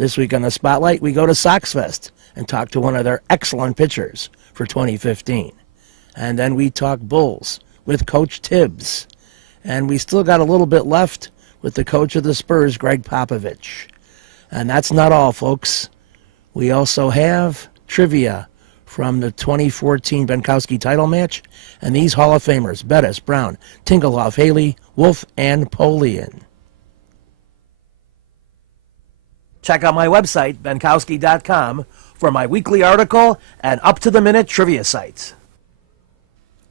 This week on the Spotlight, we go to Sox Fest and talk to one of their excellent pitchers for 2015. And then we talk Bulls with Coach Tibbs. And we still got a little bit left with the coach of the Spurs, Greg Popovich. And that's not all, folks. We also have trivia from the 2014 Benkowski title match, and these Hall of Famers, Bettis, Brown, Tingelhoff, Haley, Wolf, and Polian. Check out my website, benkowski.com, for my weekly article and up-to-the-minute trivia sites.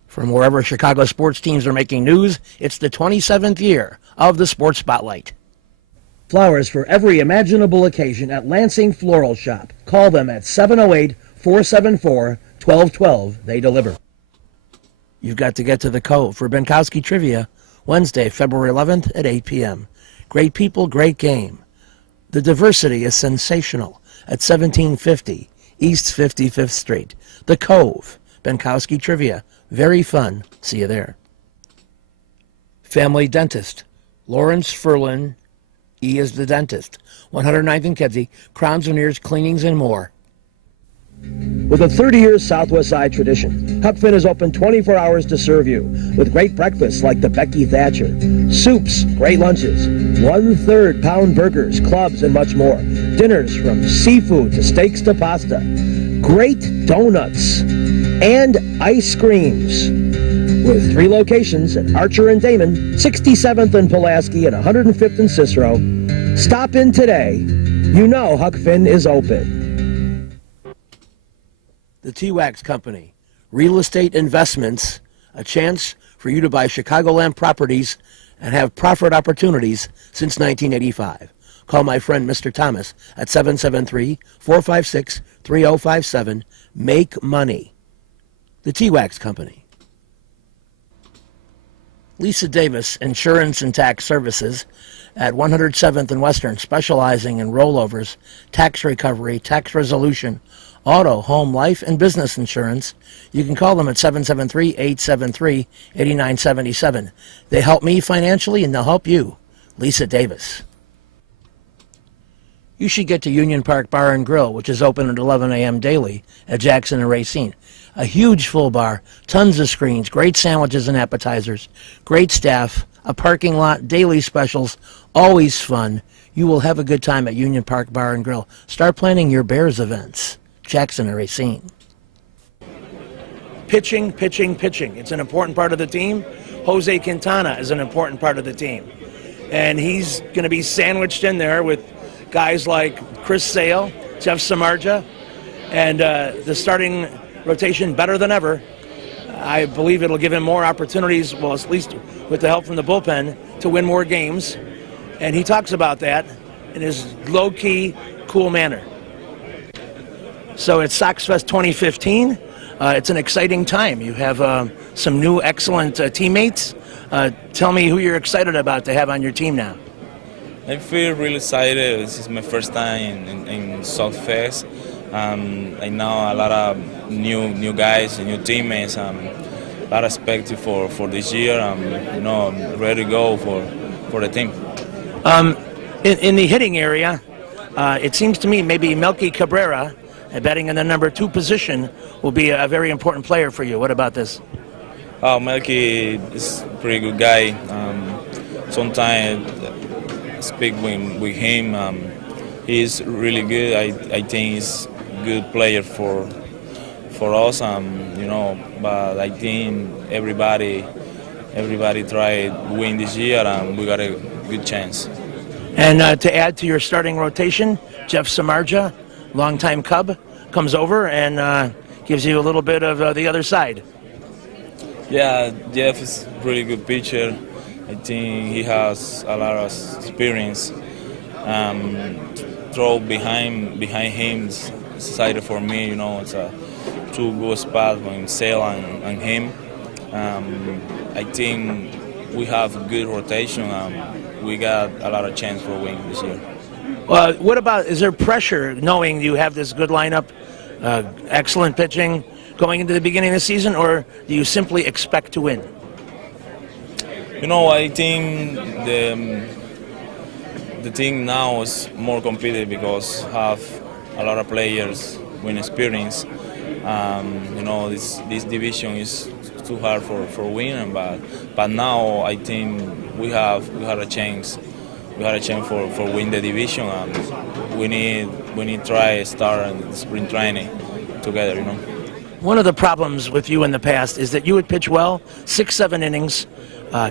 From wherever Chicago sports teams are making news, it's the 27th year of the Sports Spotlight. Flowers for every imaginable occasion at Lansing Floral Shop. Call them at 708-474-1212. They deliver. You've got to get to the Cove for Benkowski Trivia, Wednesday, February 11th at 8 p.m. Great people, great game. The diversity is sensational at 1750 East 55th Street. The Cove, Benkowski Trivia. Very fun. See you there. Family Dentist. Lawrence Ferlin. E is the dentist. 109th and Kedzie. Crowns, veneers, cleanings, and more. With a 30-year Southwest Side tradition, Huck Finn is open 24 hours to serve you with great breakfasts like the Becky Thatcher, soups, great lunches, 1/3 pound burgers, clubs, and much more. Dinners from seafood to steaks to pasta, great donuts, and ice creams. With 3 locations at Archer and Damon, 67th and Pulaski, and 105th and Cicero. Stop in today. You know Huck Finn is open. The T-Wax Company, real estate investments, a chance for you to buy Chicagoland properties and have profit opportunities since 1985. Call my friend Mr. Thomas at 773-456-3057. Make money. The T-Wax Company. Lisa Davis, Insurance and Tax Services at 107th and Western, specializing in rollovers, tax recovery, tax resolution, auto, home, life, and business insurance. You can call them at 773-873-8977. They help me financially, and they'll help you. Lisa Davis. You should get to Union Park Bar and Grill, which is open at 11 a.m. daily at Jackson and Racine. A huge full bar, tons of screens, great sandwiches and appetizers, great staff, a parking lot, daily specials, always fun. You will have a good time at Union Park Bar and Grill. Start planning your Bears events. Jackson and Racine. Pitching, pitching, pitching. It's an important part of the team. Jose Quintana is an important part of the team. And he's going to be sandwiched in there with guys like Chris Sale, Jeff Samardzija, and the starting rotation better than ever. I believe it'll give him more opportunities, well, at least with the help from the bullpen, to win more games. And he talks about that in his low-key, cool manner. So it's Sox Fest 2015. It's an exciting time. You have some new excellent teammates. Tell me who you're excited about to have on your team now. I feel really excited. This is my first time in Sox Fest. I know a lot of new guys, new teammates. A lot of expected for this year. I'm ready to go for the team. In the hitting area, it seems to me maybe Melky Cabrera, batting in the number 2 position, will be a very important player for you. What about this? Oh, Melky is a pretty good guy. Sometimes I speak with him. He's really good. I think he's a good player for us. But I think everybody tried to win this year, and we got a good chance. And to add to your starting rotation, Jeff Samardzija, longtime Cub, comes over and gives you a little bit of the other side. Yeah, Jeff is a really good pitcher. I think he has a lot of experience. Throw behind him is exciting for me. It's a 2 good spots between Sale and him. I think we have a good rotation. We got a lot of chance for win this year. What about, is there pressure knowing you have this good lineup, excellent pitching going into the beginning of the season, or do you simply expect to win? I think the team now is more competitive because have a lot of players with experience. This division is too hard for winning, but now I think we had a chance. We had a chance for win the division, and we need try start and spring training together. One of the problems with you in the past is that you would pitch well, 6-7 innings,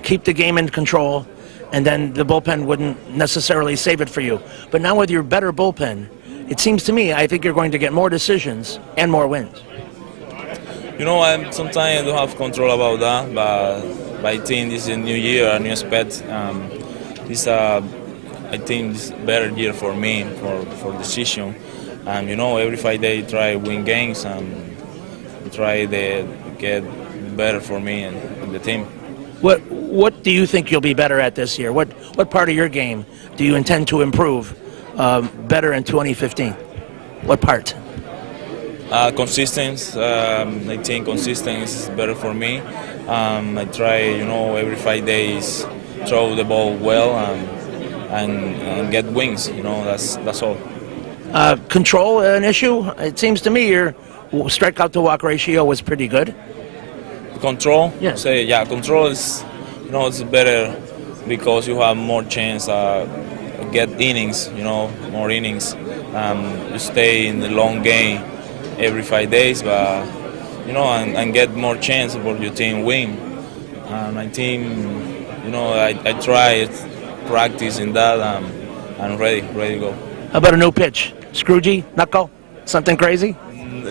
keep the game in control, and then the bullpen wouldn't necessarily save it for you. But now with your better bullpen, it seems to me, I think you're going to get more decisions and more wins. Sometimes I don't have control about that, but I think this is a new year, a new expect. I think this is a better year for me for decision. And every 5 days try win games and try to get better for me and the team. What do you think you'll be better at this year? What part of your game do you intend to improve better in 2015? What part? Consistency. I think consistency is better for me. I try, every 5 days throw the ball well and get wins. That's all. Control an issue? It seems to me your strikeout to walk ratio was pretty good. Control? Yeah. Control is, it's better because you have more chance get innings, more innings. You stay in the long game every 5 days, but, and get more chance for your team win. And I think, I try practice in that and ready to go. How about a new pitch? Scroogey, knuckle, something crazy?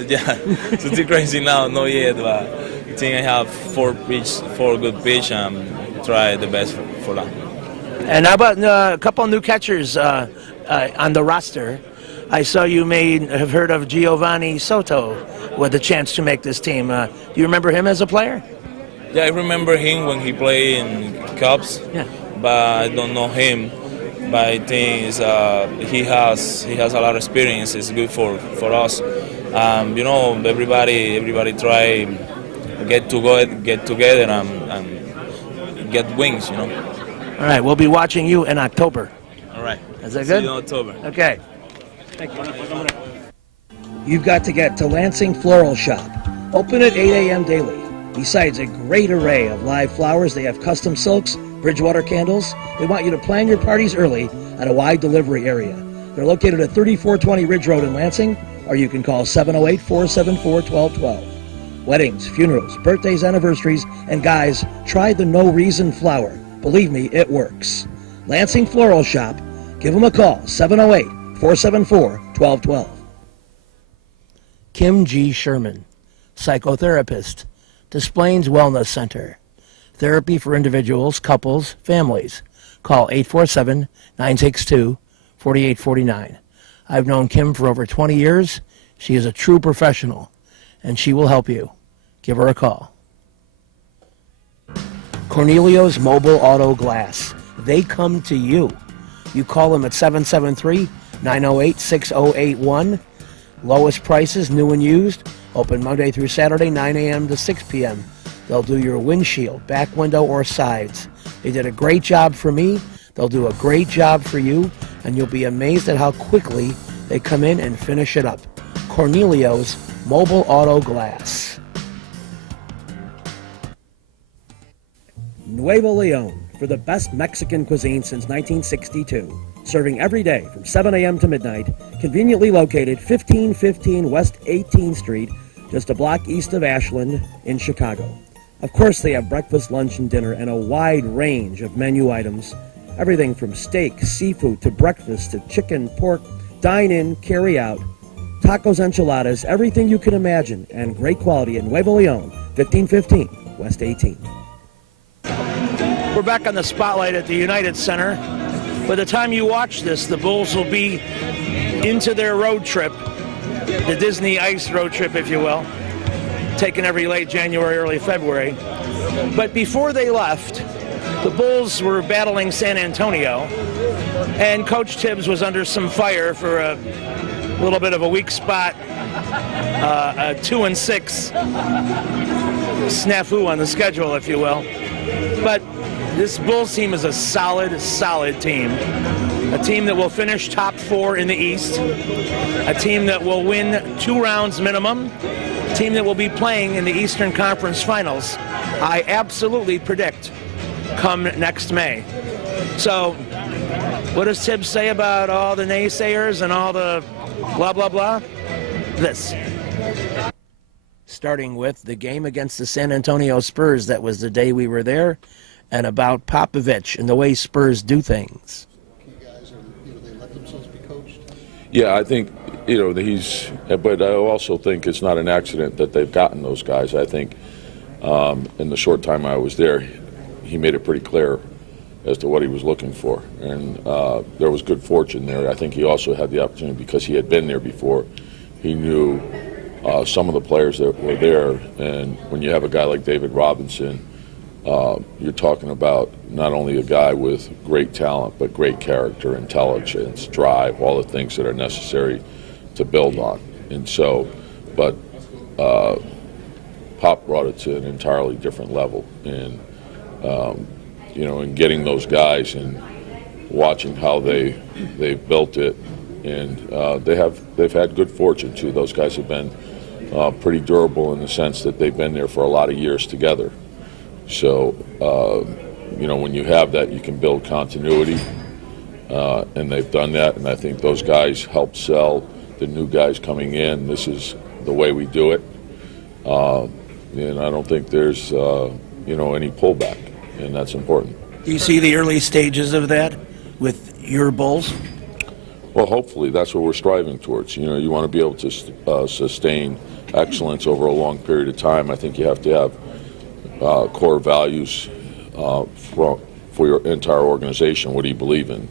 Yeah, something crazy now, not yet, but I think I have four good pitch and try the best for that. And how about a couple of new catchers on the roster? I saw you have heard of Giovanni Soto with a chance to make this team. Do you remember him as a player? Yeah, I remember him when he played in Cubs, but I don't know him. But I think he has a lot of experience. It's good for us. Everybody try get together and get wins. All right, we'll be watching you in October. All right. Is that good? See you in October. Okay. Thank you. You've got to get to Lansing Floral Shop. Open at 8 a.m. daily. Besides a great array of live flowers, they have custom silks, Bridgewater candles. They want you to plan your parties early at a wide delivery area. They're located at 3420 Ridge Road in Lansing, or you can call 708-474-1212. Weddings, funerals, birthdays, anniversaries, and guys, try the No Reason flower. Believe me, it works. Lansing Floral Shop. Give them a call, 708-474-1212. Kim G. Sherman, psychotherapist, Des Plaines Wellness Center. Therapy for individuals, couples, families. Call 847-962-4849. I've known Kim for over 20 years. She is a true professional, and she will help you. Give her a call. Cornelio's Mobile Auto Glass. They come to you. You call them at 773-908-6081. Lowest prices, new and used. Open Monday through Saturday, 9 a.m. to 6 p.m. They'll do your windshield, back window, or sides. They did a great job for me. They'll do a great job for you, and you'll be amazed at how quickly they come in and finish it up. Cornelio's Mobile Auto Glass. Nuevo Leon, for the best Mexican cuisine since 1962. Serving every day from 7 a.m. to midnight, conveniently located 1515 West 18th Street, just a block east of Ashland in Chicago. Of course, they have breakfast, lunch, and dinner, and a wide range of menu items. Everything from steak, seafood, to breakfast, to chicken, pork, dine-in, carry-out, tacos, enchiladas, everything you can imagine, and great quality at Nuevo Leon, 1515 West 18th. We're back on the spotlight at the United Center. By the time you watch this, the Bulls will be into their road trip, the Disney Ice road trip, if you will, taken every late January, early February. But before they left, the Bulls were battling San Antonio, and Coach Tibbs was under some fire for a little bit of a weak spot, a 2-6 snafu on the schedule, if you will. But this Bulls team is a solid team. a team that will finish top 4 in the East, a team that will win 2 rounds minimum, a team that will be playing in the Eastern Conference Finals, I absolutely predict come next May. So, what does Tibbs say about all the naysayers and all the blah, blah, blah? This. Starting with the game against the San Antonio Spurs, that was the day we were there, and about Popovich and the way Spurs do things. Guys, they let themselves be coached. Yeah, I think, but I also think it's not an accident that they've gotten those guys. I think in the short time I was there, he made it pretty clear as to what he was looking for. And there was good fortune there. I think he also had the opportunity because he had been there before. He knew some of the players that were there. And when you have a guy like David Robinson, you're talking about not only a guy with great talent, but great character, intelligence, drive, all the things that are necessary to build on. And so, but Pop brought it to an entirely different level. And, and getting those guys and watching how they built it, and they've had good fortune too. Those guys have been pretty durable in the sense that they've been there for a lot of years together. So, when you have that, you can build continuity, and they've done that. And I think those guys help sell the new guys coming in. This is the way we do it, and I don't think there's any pullback, and that's important. Do you see the early stages of that with your Bulls? Well, hopefully that's what we're striving towards. You want to be able to sustain excellence over a long period of time. I think you have to have core values for your entire organization. What do you believe in?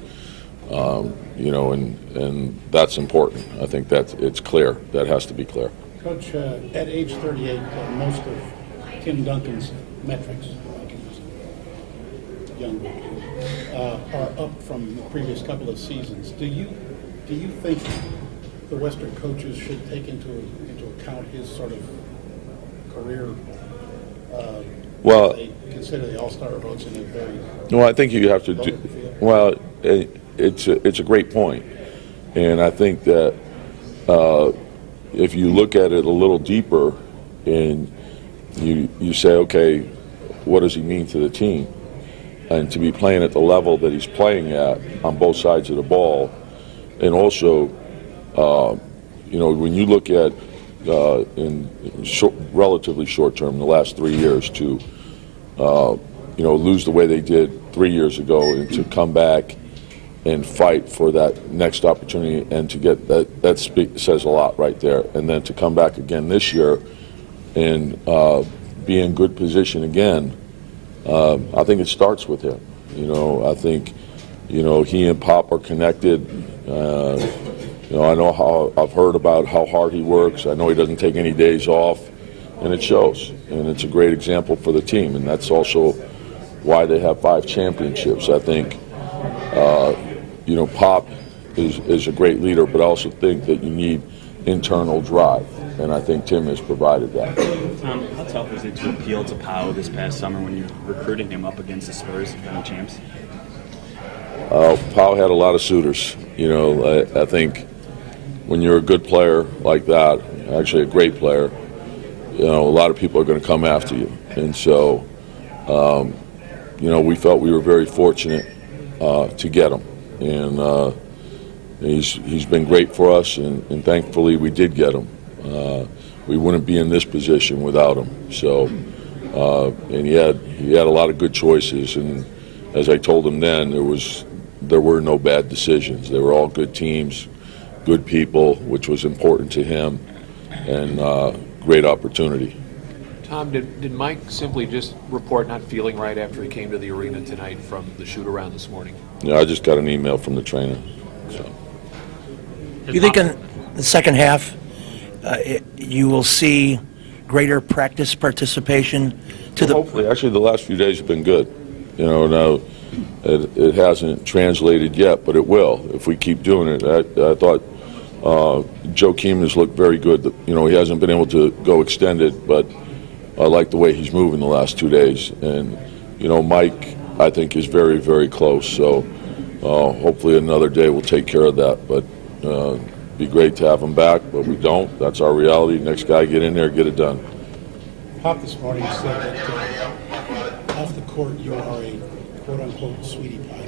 And that's important. I think that it's clear. That has to be clear. Coach, at age 38, most of Tim Duncan's metrics, young are up from the previous couple of seasons. Do you think the Western coaches should take into account his sort of career? Well, they consider the All-Star votes in a very. No, I think you have to do. Well, it's a great point, and I think that if you look at it a little deeper, and you say, okay, what does he mean to the team? And to be playing at the level that he's playing at on both sides of the ball, and also, when you look at in relatively short term, the last 3 years, to lose the way they did 3 years ago, and to come back and fight for that next opportunity, and to get that says a lot right there. And then to come back again this year and be in good position again. I think it starts with him. I think, he and Pop are connected. I know how I've heard about how hard he works. I know he doesn't take any days off, and it shows. And it's a great example for the team, and that's also why they have 5 championships. I think, Pop is a great leader, but I also think that you need internal drive, and I think Tim has provided that. How tough was it to appeal to Pau this past summer when you were recruiting him up against the Spurs defending champs? Pau had a lot of suitors. I think when you're a good player like that, actually a great player, a lot of people are going to come after you. And so, we felt we were very fortunate to get him. And he's been great for us, and thankfully we did get him. We wouldn't be in this position without him. So, and he had a lot of good choices, and as I told him then, there were no bad decisions. They were all good teams, good people, which was important to him, and great opportunity. Tom, did Mike simply just report not feeling right after he came to the arena tonight from the shoot-around this morning? Yeah, I just got an email from the trainer. So. You think in the second half you will see greater practice participation to the? Hopefully, actually, the last few days have been good. Now it hasn't translated yet, but it will if we keep doing it. I thought Joakim has looked very good. He hasn't been able to go extended, but I like the way he's moving the last 2 days. And Mike, I think, is very, very close. So hopefully another day will take care of that. But be great to have him back, but we don't. That's our reality. Next guy, get in there, get it done. Pop this morning said that off the court you are a quote-unquote sweetie pie.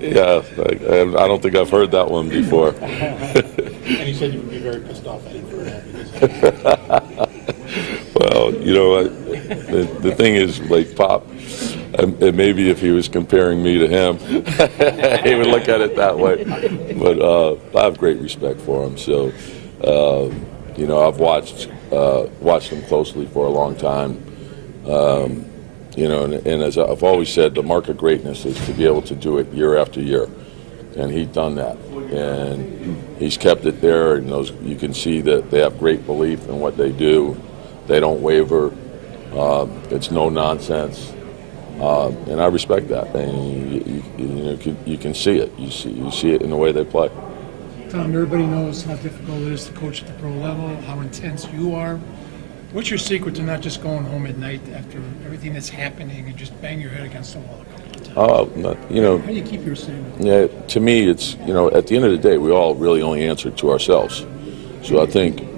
Yeah, I don't think I've heard that one before. And he said you would be very pissed off at him for that. Well, you know, the thing is, like Pop, and maybe if he was comparing me to him, he would look at it that way. But I have great respect for him. So, you know, I've watched him closely for a long time. You know, and as I've always said, the mark of greatness is to be able to do it year after year. And he's done that. And he's kept it there. And you can see that they have great belief in what they do. They don't waver. It's no nonsense. And I respect that. And you can see it. You see it in the way they play. Tom, everybody knows how difficult it is to coach at the pro level, how intense you are. What's your secret to not just going home at night after everything that's happening and just bang your head against the wall a couple of times? You know, How do you keep your sanity? yeah, to me, it's, you know, at the end of the day, we all really only answer to ourselves. So I think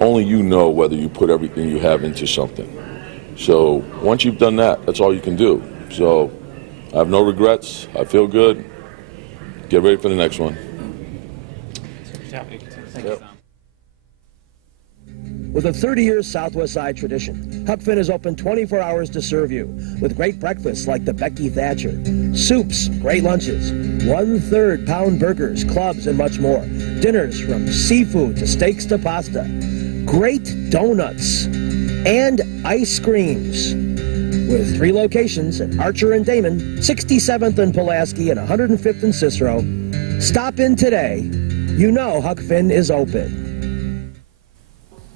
only you know whether you put everything you have into something. So once you've done that, that's all you can do. So I have no regrets. I feel good. Get ready for the next one. Thank you, Tom. With a 30-year Southwest Side tradition, Huck Finn is open 24 hours to serve you with great breakfasts like the Becky Thatcher, soups, great lunches, 1/3 pound burgers, clubs, and much more. Dinners from seafood to steaks to pasta, great donuts, and ice creams. With 3 locations at Archer and Damon, 67th and Pulaski, and 105th and Cicero. Stop in today. You know Huck Finn is open.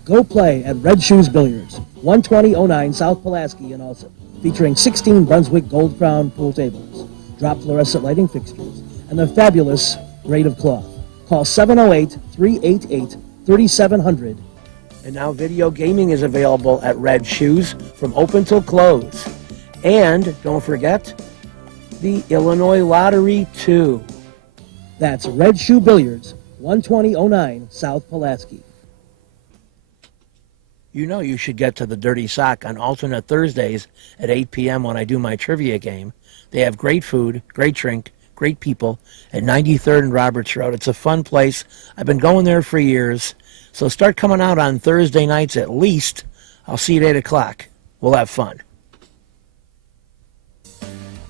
Go play at Red Shoes Billiards, 12009 South Pulaski in Alsip, featuring 16 Brunswick Gold Crown pool tables, drop fluorescent lighting fixtures, and the fabulous grade of cloth. Call 708-388-3700. And now video gaming is available at Red Shoes from open till close. And don't forget, the Illinois Lottery, too. That's Red Shoe Billiards, 12009 South Pulaski. You know you should get to the Dirty Sock on alternate Thursdays at 8 p.m. when I do my trivia game. They have great food, great drink, great people at 93rd and Roberts Road. It's a fun place. I've been going there for years. So start coming out on Thursday nights at least. I'll see you at 8 o'clock. We'll have fun.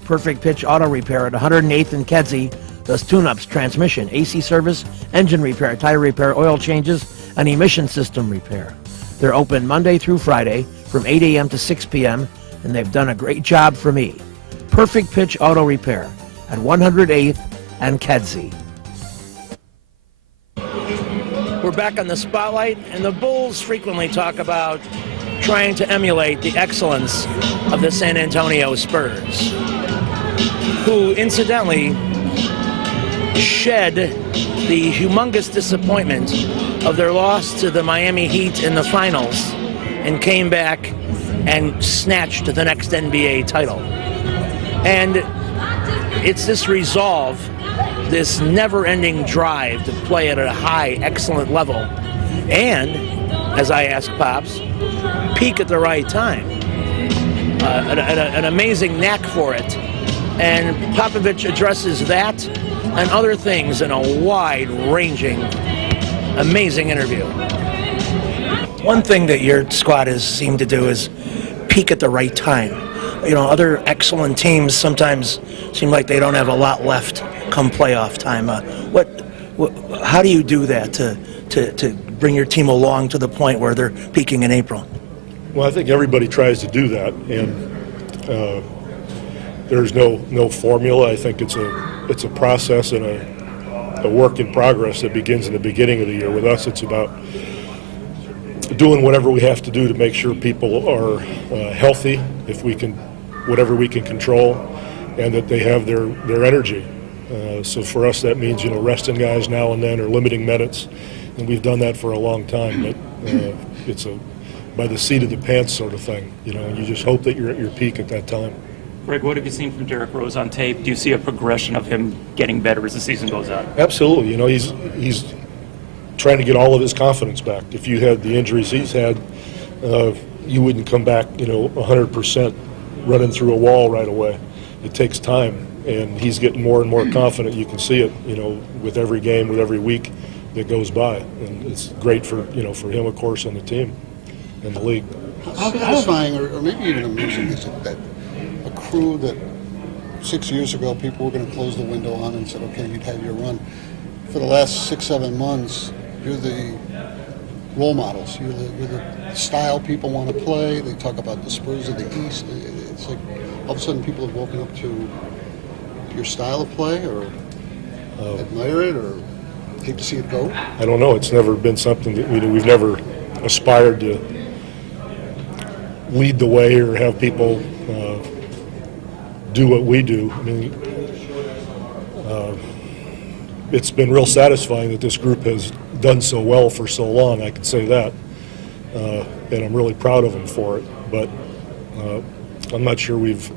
Perfect Pitch Auto Repair at 108th and Kedzie does tune-ups, transmission, AC service, engine repair, tire repair, oil changes, and emission system repair. They're open Monday through Friday from 8 a.m. to 6 p.m., and they've done a great job for me. Perfect Pitch Auto Repair at 108th and Kedzie. We're back on the spotlight, and the Bulls frequently talk about trying to emulate the excellence of the San Antonio Spurs, who incidentally shed the humongous disappointment of their loss to the Miami Heat in the finals and came back and snatched the next NBA title. And it's this resolve, this never-ending drive to play at a high, excellent level, and, as I asked Pops, peak at the right time. An amazing knack for it. And Popovich addresses that and other things in a wide-ranging, amazing interview. One thing that your squad has seemed to do is peak at the right time. You know, other excellent teams sometimes seem like they don't have a lot left come playoff time. How do you do that to bring your team along to the point where they're peaking in April? Well, I think everybody tries to do that, and there's no formula. I think it's a process and a work in progress that begins in the beginning of the year. With us, it's about doing whatever we have to do to make sure people are healthy, whatever we can control, and that they have their energy. So for us, that means resting guys now and then or limiting minutes, and we've done that for a long time. But it's by the seat of the pants sort of thing, and you just hope that you're at your peak at that time. Greg, what have you seen from Derrick Rose on tape? Do you see a progression of him getting better as the season goes on? Absolutely. He's trying to get all of his confidence back. If you had the injuries he's had, you wouldn't come back, 100% running through a wall right away. It takes time, and he's getting more and more confident. You can see it, with every game, with every week that goes by, and it's great for him, of course, and the team and the league. How satisfying, or maybe even amusing, is it that a crew that 6 years ago people were going to close the window on and said, okay, you'd have your run. For the last 6-7 months, you're the role models. You're the style people want to play. They talk about the Spurs of the East. It's like all of a sudden people have woken up to your style of play, or admire it, or hate to see it go. I don't know. It's never been something that we've never aspired to lead the way or have people do what we do. I mean, it's been real satisfying that this group has done so well for so long. I can say that, and I'm really proud of them for it. But I'm not sure we've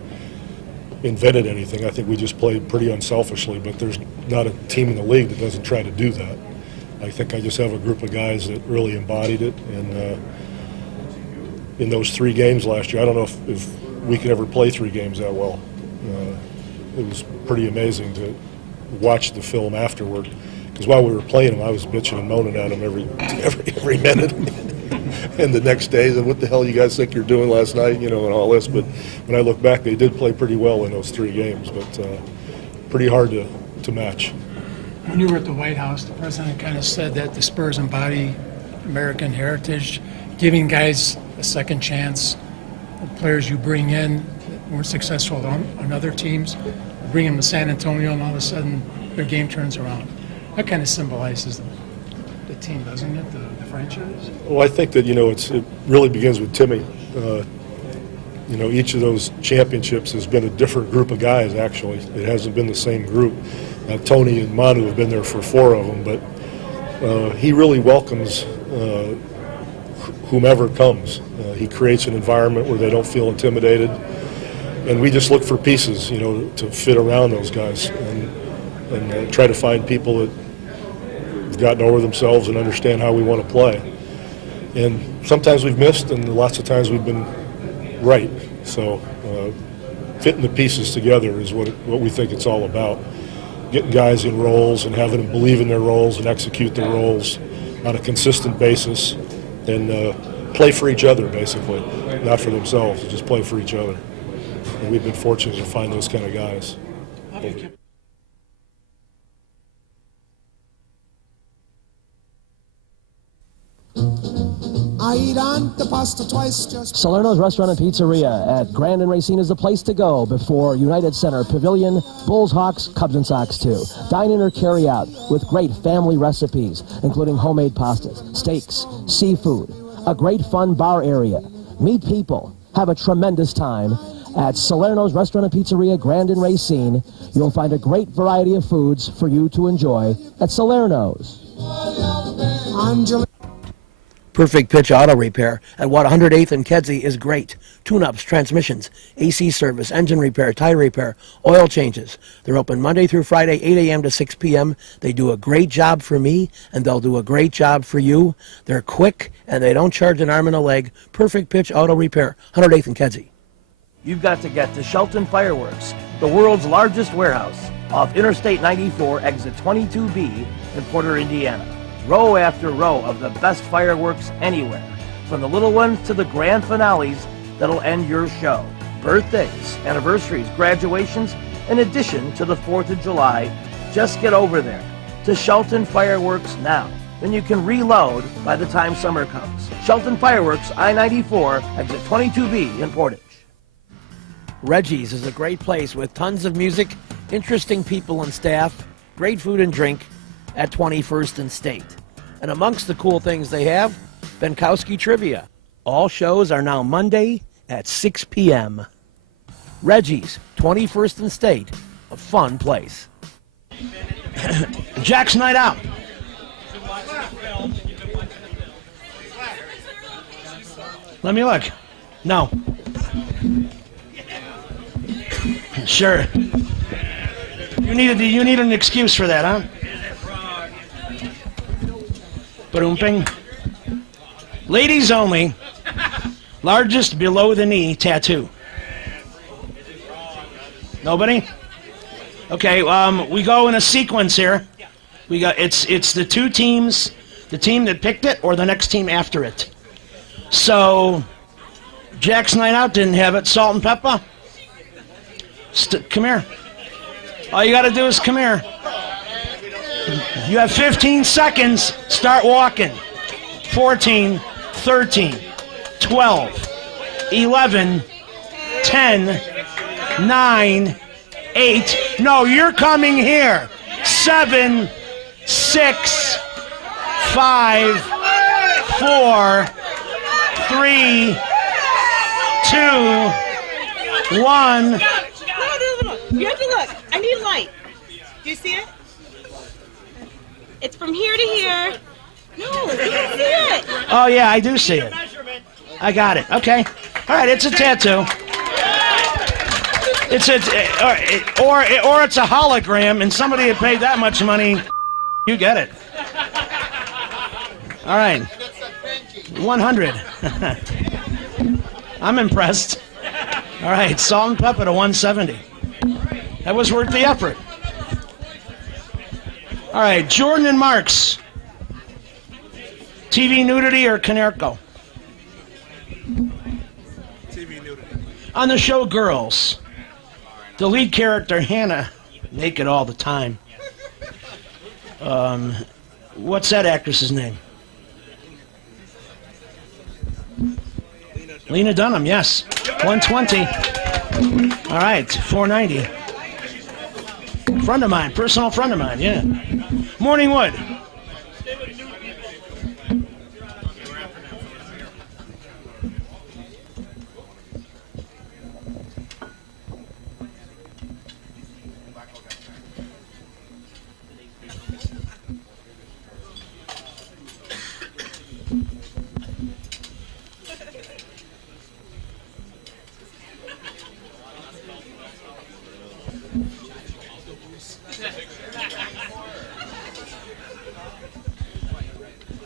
invented anything. I think we just played pretty unselfishly. But there's not a team in the league that doesn't try to do that. I think I just have a group of guys that really embodied it. And in those 3 games last year, I don't know if we could ever play 3 games that well. It was pretty amazing to watch the film afterward, because while we were playing them, I was bitching and moaning at them every minute. And the next day, what the hell you guys think you're doing last night, and all this. But when I look back, they did play pretty well in those 3 games, but pretty hard to match. When you were at the White House, the president kind of said that the Spurs embody American heritage, giving guys a second chance. The players you bring in that weren't successful on other teams, bring them to San Antonio, and all of a sudden their game turns around. That kind of symbolizes the team, doesn't it, the franchise? Well, I think that, it really begins with Timmy. Each of those championships has been a different group of guys, actually. It hasn't been the same group. Now, Tony and Manu have been there for 4 of them, but he really welcomes whomever comes. He creates an environment where they don't feel intimidated. And we just look for pieces, to fit around those guys and try to find people that have gotten over themselves and understand how we want to play. And sometimes we've missed, and lots of times we've been right. So fitting the pieces together is what we think it's all about. Getting guys in roles and having them believe in their roles and execute their roles on a consistent basis, and play for each other, basically, not for themselves, just play for each other. And we've been fortunate to find those kind of guys. Salerno's Restaurant and Pizzeria at Grand and Racine is the place to go before United Center Pavilion, Bulls, Hawks, Cubs, and Sox too. Dine in or carry out with great family recipes, including homemade pastas, steaks, seafood, a great fun bar area. Meet people, have a tremendous time. At Salerno's Restaurant and Pizzeria, Grand and Racine, you'll find a great variety of foods for you to enjoy at Salerno's. Perfect Pitch Auto Repair at 108th and Kedzie is great. Tune-ups, transmissions, AC service, engine repair, tire repair, oil changes. They're open Monday through Friday, 8 a.m. to 6 p.m. They do a great job for me, and they'll do a great job for you. They're quick, and they don't charge an arm and a leg. Perfect Pitch Auto Repair, 108th and Kedzie. You've got to get to Shelton Fireworks, the world's largest warehouse, off Interstate 94, exit 22B in Porter, Indiana. Row after row of the best fireworks anywhere, from the little ones to the grand finales that'll end your show. Birthdays, anniversaries, graduations, in addition to the 4th of July. Just get over there to Shelton Fireworks now. Then you can reload by the time summer comes. Shelton Fireworks, I-94, exit 22B in Portage. Reggie's is a great place with tons of music, interesting people and staff, great food and drink at 21st and State. And amongst the cool things they have, Benkowski Trivia. All shows are now Monday at 6 p.m. Reggie's, 21st and State, a fun place. Jack's Night Out. Let me look. No. Sure. You need an excuse for that, huh? Ba-dum-ping. Ladies only. Largest below the knee tattoo. Nobody? Okay, we go in a sequence here. We got it's the two teams, the team that picked it or the next team after it. So Jack's Night Out didn't have it. Salt and Pepper. Come here. All you got to do is come here. You have 15 seconds. Start walking. 14, 13, 12, 11, 10, 9, 8. No, you're coming here. 7, 6, 5, 4, 3, 2, 1. No. You have to look. I need light. Do you see it? It's from here to here. No, you don't see it. Oh, yeah, I do see it. I got it. Okay. All right, it's a tattoo. It's or it's a hologram, and somebody had paid that much money. You get it. All right. 100. I'm impressed. All right, Salt and Pepper to 170. That was worth the effort. All right, Jordan and Marks. TV nudity or Canerco? TV nudity. On the show Girls, the lead character, Hannah, naked all the time. What's that actress's name? Lena Dunham, yes. 120. All right, 490. Friend of mine, personal friend of mine, yeah. Morningwood.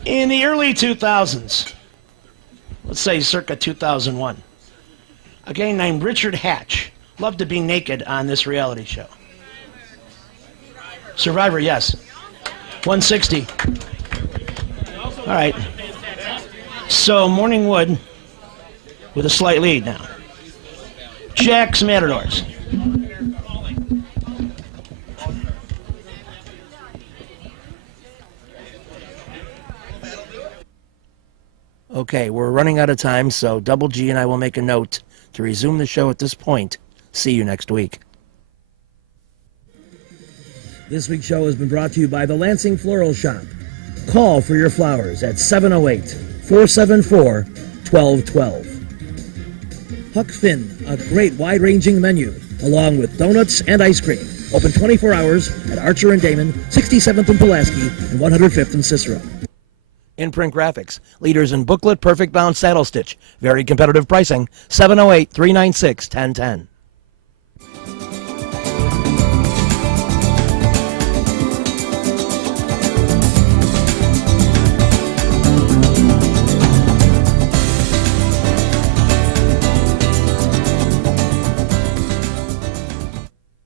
In the early 2000s, let's say circa 2001, a guy named Richard Hatch loved to be naked on this reality show. Survivor, yes. 160. All right. So Morningwood with a slight lead now. Jack's Matadors. Okay, we're running out of time, so Double G and I will make a note to resume the show at this point. See you next week. This week's show has been brought to you by the Lansing Floral Shop. Call for your flowers at 708-474-1212. Huck Finn, a great wide-ranging menu, along with donuts and ice cream. Open 24 hours at Archer and Damon, 67th and Pulaski, and 105th and Cicero. Imprint Graphics, leaders in booklet, perfect bound saddle stitch. Very competitive pricing, 708-396-1010.